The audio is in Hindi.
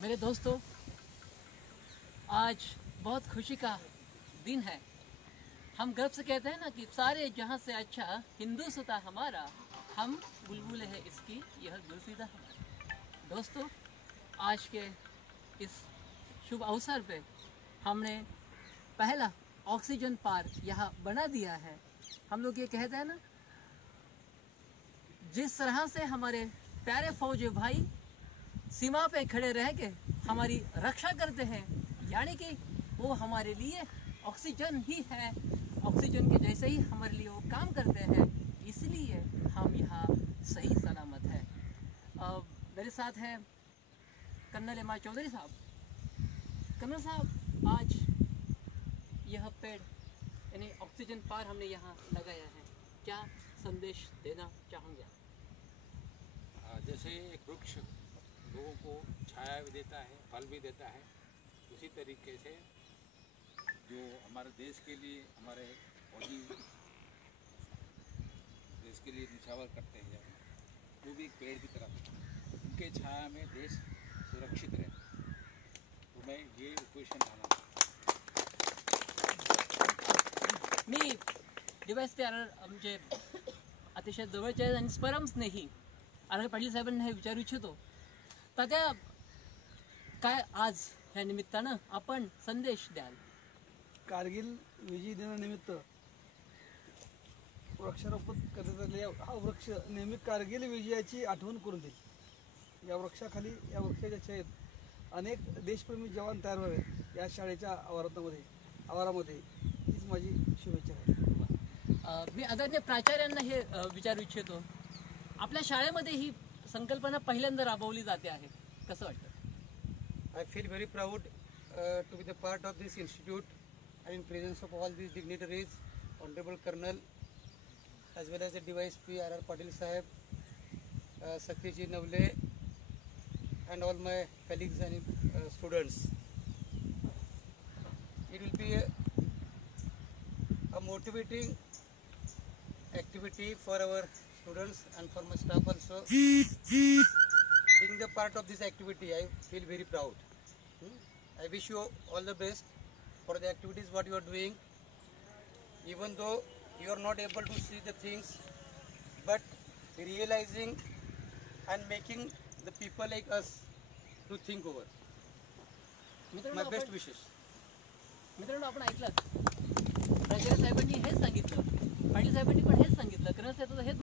मेरे दोस्तों, आज बहुत खुशी का दिन है। हम गर्व से कहते हैं ना कि सारे जहां से अच्छा हिंदुस्ता हमारा, हम बुलबुल है इसकी यह गुलसिदा हमारा। दोस्तों, आज के इस शुभ अवसर पे हमने पहला ऑक्सीजन पार्क यहाँ बना दिया है। हम लोग ये कहते हैं ना, जिस तरह से हमारे प्यारे फौजी भाई सीमा पे खड़े रह के हमारी रक्षा करते हैं, यानी कि वो हमारे लिए ऑक्सीजन ही है। ऑक्सीजन के जैसे ही हमारे लिए वो काम करते हैं, इसलिए हम यहाँ सही सलामत हैं। मेरे साथ हैं कर्नल एम आर चौधरी साहब। कर्नल साहब, आज यह पेड़ यानी ऑक्सीजन पार हमने यहाँ लगाया है, क्या संदेश देना चाहोगे आप? जैसे एक वृक्ष लोगों को छाया भी देता है, फल भी देता है, उसी तरीके से जो हमारे देश के लिए हमारे फौजी देश के लिए निछावर करते हैं, वो भी एक पेड़ की तरह उनके छाया में देश सुरक्षित रहे। तो मैं ये क्वेश्चन डालना मी डिवाइस प्यार आमचे अतिशय जवळचे आहेत आणि परमस्नेही आर पाटील साहेबांना हे विचारू इच्छितो, तात्या काय आज ह्या निमित्तानं आपण संदेश द्याल? कारगिल विजय दिनानिमित्त वृक्षारोपण करण्यात आले। हा वृक्ष नेहमी कारगिल विजयाची आठवण करून देईल। या वृक्षाखाली, या वृक्षाच्या छायेत अनेक देशप्रेमी जवान तयार व्हावेत या शाळेच्या आवारामध्ये हीच माझी शुभेच्छा आहे। मी आदरणीय प्राचार्यांना हे विचारू इच्छितो, आपल्या शाळेमध्ये ही संकल्पना पहिल्यांदा राबवली जाते आहे, कसं वाटतं? I feel very proud to be the part of this institute and in presence of all these dignitaries, Honorable Colonel, as well as the DYSP R.R. Patil Sahib, Satyajit Navle, and all my colleagues and students. It will be a motivating activity for our students and for my staff also. Being the part of this activity, I feel very proud. I wish you all the best for the activities what you are doing. Even though you are not able to see the things, but realizing and making the people like us to think over. My best wishes. मित्रांनो, आपण ऐकलं, प्राचार्य साहेबांनी हेच सांगितलं, पाटील साहेबांनी पण हेच सांगितलं, कर्नल साहेबांचं हेच